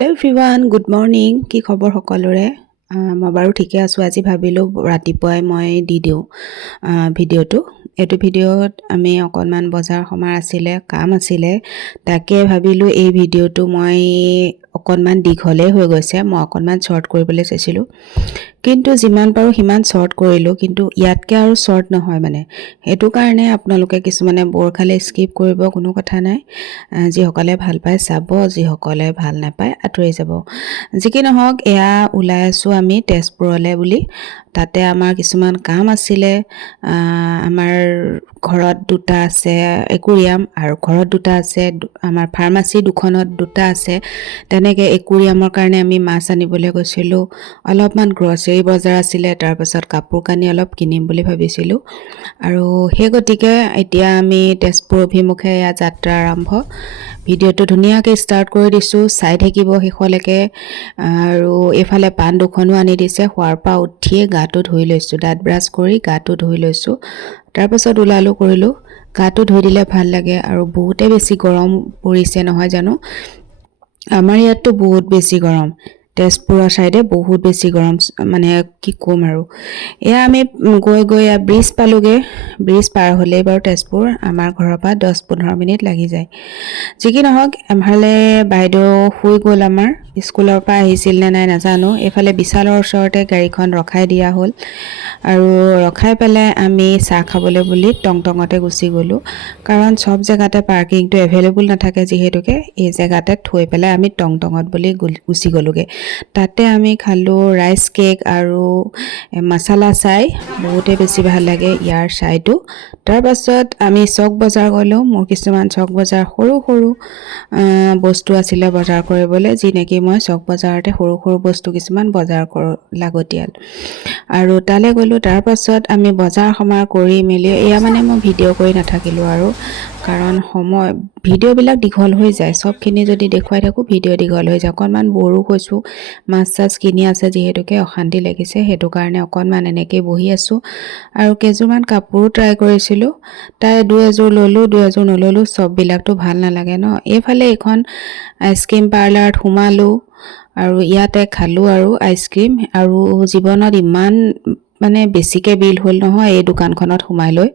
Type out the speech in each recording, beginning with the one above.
Hello' everyone, good morning. কি খবৰ সকলোৰে? মই বাৰু ঠিকে আছোঁ। আজি ভাবিলোঁ ৰাতিপুৱাই মই দি দিওঁ ভিডিঅ'টো। এইটো ভিডিঅ'ত আমি অকণমান বজাৰ সমাৰ আছিলে, কাম আছিলে, তাকে ভাবিলোঁ এই ভিডিঅ'টো মই অকণমান দীঘলেই হৈ গৈছে, মই অকণমান শ্বৰ্ট কৰিবলৈ চাইছিলোঁ, কিন্তু যিমান পাৰোঁ সিমান শ্বৰ্ট কৰিলোঁ, কিন্তু ইয়াতকৈ আৰু শ্বৰ্ট নহয় মানে। সেইটো কাৰণে আপোনালোকে কিছুমানে বৰ খালে স্কিপ কৰিব, কোনো কথা নাই। যিসকলে ভাল পায় চাব, যিসকলে ভাল নাপায় আঁতৰি যাব। যি কি নহওক, এয়া ওলাই আছোঁ আমি তেজপুৰলৈ বুলি। তাতে আমাৰ কিছুমান কাম আছিলে। আমাৰ ঘৰত দুটা আছে একুৰিয়াম, আৰু ঘৰত দুটা আছে আমাৰ ফাৰ্মাচী দুখনত দুটা আছে। তেনেকৈ একুৰিয়ামৰ কাৰণে আমি মাছ আনিবলৈ গৈছিলোঁ। অলপমান গ্ৰচাৰী বজাৰ আছিলে, তাৰপাছত কাপোৰ কানি অলপ কিনিম বুলি ভাবিছিলোঁ। আৰু সেই গতিকে এতিয়া আমি তেজপুৰ অভিমুখে এয়া যাত্ৰা আৰম্ভ। ভিডিঅ'টো ধুনীয়াকৈ ষ্টাৰ্ট কৰি দিছোঁ, চাই থাকিব শেষলৈকে। আৰু এইফালে পাণ দুখনো আনি দিছে। শোৱাৰ পৰা উঠিয়ে গাটো ধুই লৈছোঁ, দাঁত ব্ৰাছ কৰি গাটো ধুই লৈছোঁ। তাৰপাছত ওলালোঁ কৰিলোঁ। গাটো ধুই দিলে ভাল লাগে, আৰু বহুতেই বেছি গৰম পৰিছে নহয় জানো। আমাৰ ইয়াততো বহুত বেছি গৰম, তেজপুৰৰ ছাইডে বহুত বেছি গৰম, মানে কি ক'ম আৰু। এয়া আমি গৈ গৈ ব্ৰিজ পালোঁগৈ। ব্ৰিজ পাৰ হ'লেই বাৰু তেজপুৰ, আমাৰ ঘৰৰ পৰা 10-15 মিনিট লাগি যায়। যি কি নহওক, এফালে বাইদেউ শুই গ'ল, আমাৰ স্কুলৰ পৰা আহিছিল নে নাই নাজানো। এইফালে বিশালৰ ওচৰতে গাড়ীখন ৰখাই দিয়া হ'ল, আৰু ৰখাই পেলাই আমি চাহ খাবলৈ বুলি টংটঙতে গুচি গ'লোঁ। কাৰণ চব জেগাতে পাৰ্কিংটো এভেইলেবল নাথাকে, যিহেতুকে এই জেগাতে থৈ পেলাই আমি টংটঙত বুলি গুচি গ'লোঁগৈ। তাতে আমি খালোঁ ৰাইচ কেক আৰু মছালা চাই, বহুতেই বেছি ভাল লাগে ইয়াৰ চাইটো। তাৰপাছত আমি চক বজাৰ গ'লোঁ। মোৰ কিছুমান চক বজাৰ সৰু সৰু বস্তু আছিলে বজাৰ কৰিবলৈ, যি নেকি মই চক বজাৰতে সৰু সৰু বস্তু কিছুমান বজাৰ কৰোঁ লাগতিয়াল, আৰু তালৈ গ'লোঁ। তাৰপাছত আমি বজাৰ সমাৰ কৰি মেলি, এয়া মানে মই ভিডিঅ' কৰি নাথাকিলোঁ আৰু, কাৰণ ভিডিঅ'বিলাক দীঘল হৈ যায়। চবখিনি যদি দেখুৱাই থাকোঁ ভিডিঅ' দীঘল হৈ যায়। অকণমান বৰো হৈছোঁ, মাছ চাছ কিনি আছে যিহেতুকে অশান্তি লাগিছে, সেইটো কাৰণে অকণমান এনেকৈ বহি আছোঁ। আৰু কেইযোৰমান কাপোৰো ট্ৰাই কৰিছিলোঁ, তাই দুই এযোৰ ল'লোঁ, দুই এযোৰ নল'লোঁ, চববিলাকতো ভাল নালাগে ন। এইফালে এখন আইচক্ৰীম পাৰ্লাৰত সোমালোঁ, আৰু ইয়াতে খালোঁ আৰু আইচক্ৰীম। আৰু জীৱনত ইমান মানে বেছিকৈ বিল হ'ল নহয় এই দোকানখনত সোমাই লৈ।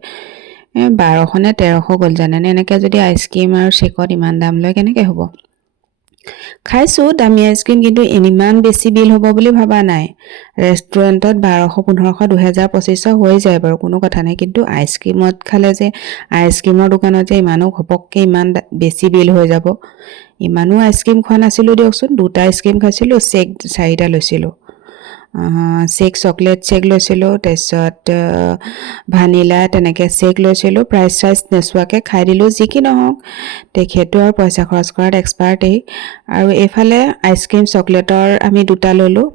1200 নে 1300 গ'ল জানেনে। এনেকৈ যদি আইচক্ৰীম আৰু শ্বেকত ইমান দাম লয় কেনেকৈ হ'ব। খাইছোঁ দামী আইচক্ৰীম, কিন্তু ইমান বেছি বিল হ'ব বুলি ভবা নাই। ৰেষ্টুৰেণ্টত 1200, 1500, 2000, 2500 হৈ যায় বাৰু, কোনো কথা নাই, কিন্তু আইচক্ৰীমত খালে যে, আইচক্ৰীমৰ দোকানত যে ইমানো ঘপককৈ ইমান বেছি বিল হৈ যাব। ইমানো আইচক্ৰীম খোৱা নাছিলোঁ দিয়কচোন। দুটা আইচক্ৰীম খাইছিলোঁ, চেক 4টা লৈছিলোঁ। চেক চকলেট চেক লৈছিলোঁ, তাৰপিছত ভানিলা তেনেকৈ চেক লৈছিলোঁ। প্ৰাইচ চাইজ নোচোৱাকৈ খাই দিলোঁ। যি কি নহওক, তেখেতো আৰু পইচা খৰচ কৰাত এক্সপাৰ্টেই। আৰু এইফালে আইচক্ৰীম চকলেটৰ আমি দুটা ল'লোঁ,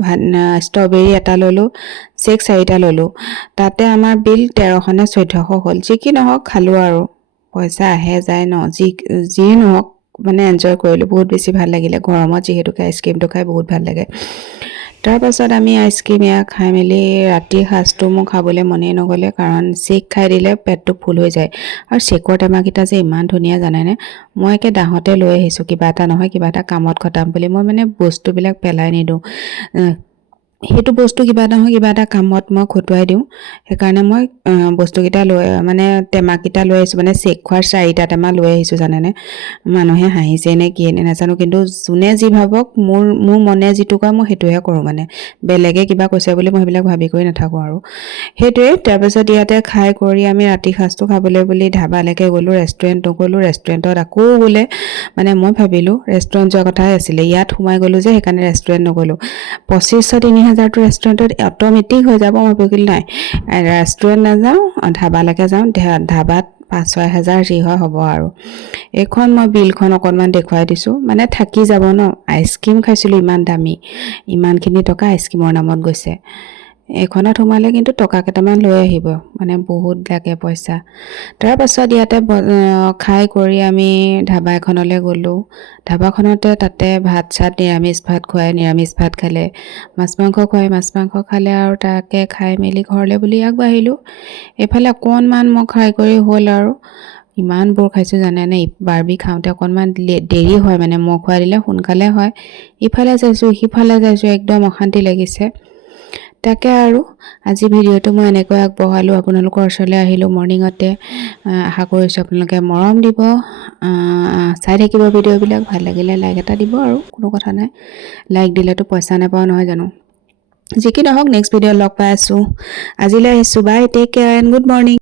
ষ্ট্ৰবেৰী এটা ল'লোঁ, চেক 4টা ল'লোঁ। তাতে আমাৰ বিল 1300 নে 1400 হ'ল। যি কি নহওক খালোঁ, আৰু পইচা আহে যায় ন, যিয়ে নহওক মানে এনজয় কৰিলোঁ। বহুত বেছি ভাল লাগিলে গৰমত, যিহেতুকে আইচক্ৰীমটো খাই বহুত ভাল লাগে। তাৰপাছত আমি আইচক্ৰীম এয়া খাই মেলি ৰাতিৰ সাঁজটো মোৰ খাবলৈ মনেই নগ'লে, কাৰণ চেক খাই দিলে পেটটো ফুল হৈ যায়। আৰু চেকৰ টেমাকেইটা যে ইমান ধুনীয়া জানেনে। মই একে দাহতে লৈ আহিছোঁ, কিবা এটা নহয় কিবা এটা কামত খটাম বুলি। মই মানে বস্তুবিলাক পেলাই নিদিওঁ, সেইটো বস্তু কিবা এটা নহয় কিবা এটা কামত মই খটুৱাই দিওঁ। সেইকাৰণে মই বস্তুকেইটা মানে টেমাকেইটা লৈ আহিছোঁ, মানে চেক খোৱাৰ 4টা টেমা লৈ আহিছোঁ জানেনে। মানুহে হাঁহিছে নে কি নে নাজানো, কিন্তু যোনে যি ভাবক, মোৰ মনে যিটো কয় মই সেইটোহে কৰোঁ। মানে বেলেগে কিবা কৈছে বুলি মই সেইবিলাক ভাবি কৰি নাথাকোঁ আৰু, সেইটোৱে। তাৰপিছত ইয়াতে খাই কৰি আমি ৰাতি সাঁজটো খাবলৈ বুলি ধাবালৈকে গ'লোঁ, ৰেষ্টুৰেণ্ট নগ'লোঁ। ৰেষ্টুৰেণ্টত আকৌ বোলে, মানে মই ভাবিলোঁ ৰেষ্টুৰেণ্ট যোৱা কথাই আছিলে, ইয়াত সোমাই গ'লোঁ যে সেইকাৰণে ৰেষ্টুৰেণ্ট নগ'লোঁ। 2500-3000টো ৰেষ্টুৰেণ্টত অট'মেটিক হৈ যাব। মই ভাবিলোঁ নাই, ৰেষ্টুৰেণ্ট নাযাওঁ, ধাবালৈকে যাওঁ, ধাবাত 5-6 হাজাৰ যি হয় হ'ব আৰু। এইখন মই বিলখন অকণমান দেখুৱাই দিছোঁ, মানে থাকি যাব ন। আইচক্ৰীম খাইছিলোঁ ইমান দামী, ইমানখিনি টকা আইচক্ৰীমৰ নামত গৈছে। এইখনত সোমালে কিন্তু টকা কেইটামান লৈ আহিব, মানে বহুত লাগে পইচা। তাৰপাছত ইয়াতে খাই কৰি আমি ধাবা এখনলৈ গ'লোঁ। ধাবাখনতে তাতে ভাত চাত নিৰামিষ ভাত খুৱাই, নিৰামিষ ভাত খালে, মাছ মাংস খুৱাই, মাছ মাংস খালে, আৰু তাকে খাই মেলি ঘৰলৈ বুলি আগবাঢ়িলোঁ। এইফালে অকণমান মই খাই কৰি হ'ল, আৰু ইমান বৰ খাইছোঁ জানেনে। বাৰ্বি খাওঁতে অকণমান দেৰি হয় মানে, মই খোৱাই দিলে সোনকালে হয়। ইফালে যাইছোঁ সিফালে যাইছোঁ, একদম অশান্তি লাগিছে। তাকে আৰু আজি ভিডিঅ'টো মই এনেকৈ আগবঢ়ালোঁ, আপোনালোকৰ ওচৰলৈ আহিলোঁ মৰ্ণিঙতে। আশা কৰিছোঁ আপোনালোকে মৰম দিব, চাই থাকিব ভিডিঅ'বিলাক। ভাল লাগিলে লাইক এটা দিব আৰু কোনো কথা নাই, লাইক দিলেতো পইচা নাপাওঁ নহয় জানো। যি কি নহওক নেক্সট ভিডিঅ'ত লগ পাই আছোঁ। আজিলৈ আহিছোঁ, bye, take care and good morning.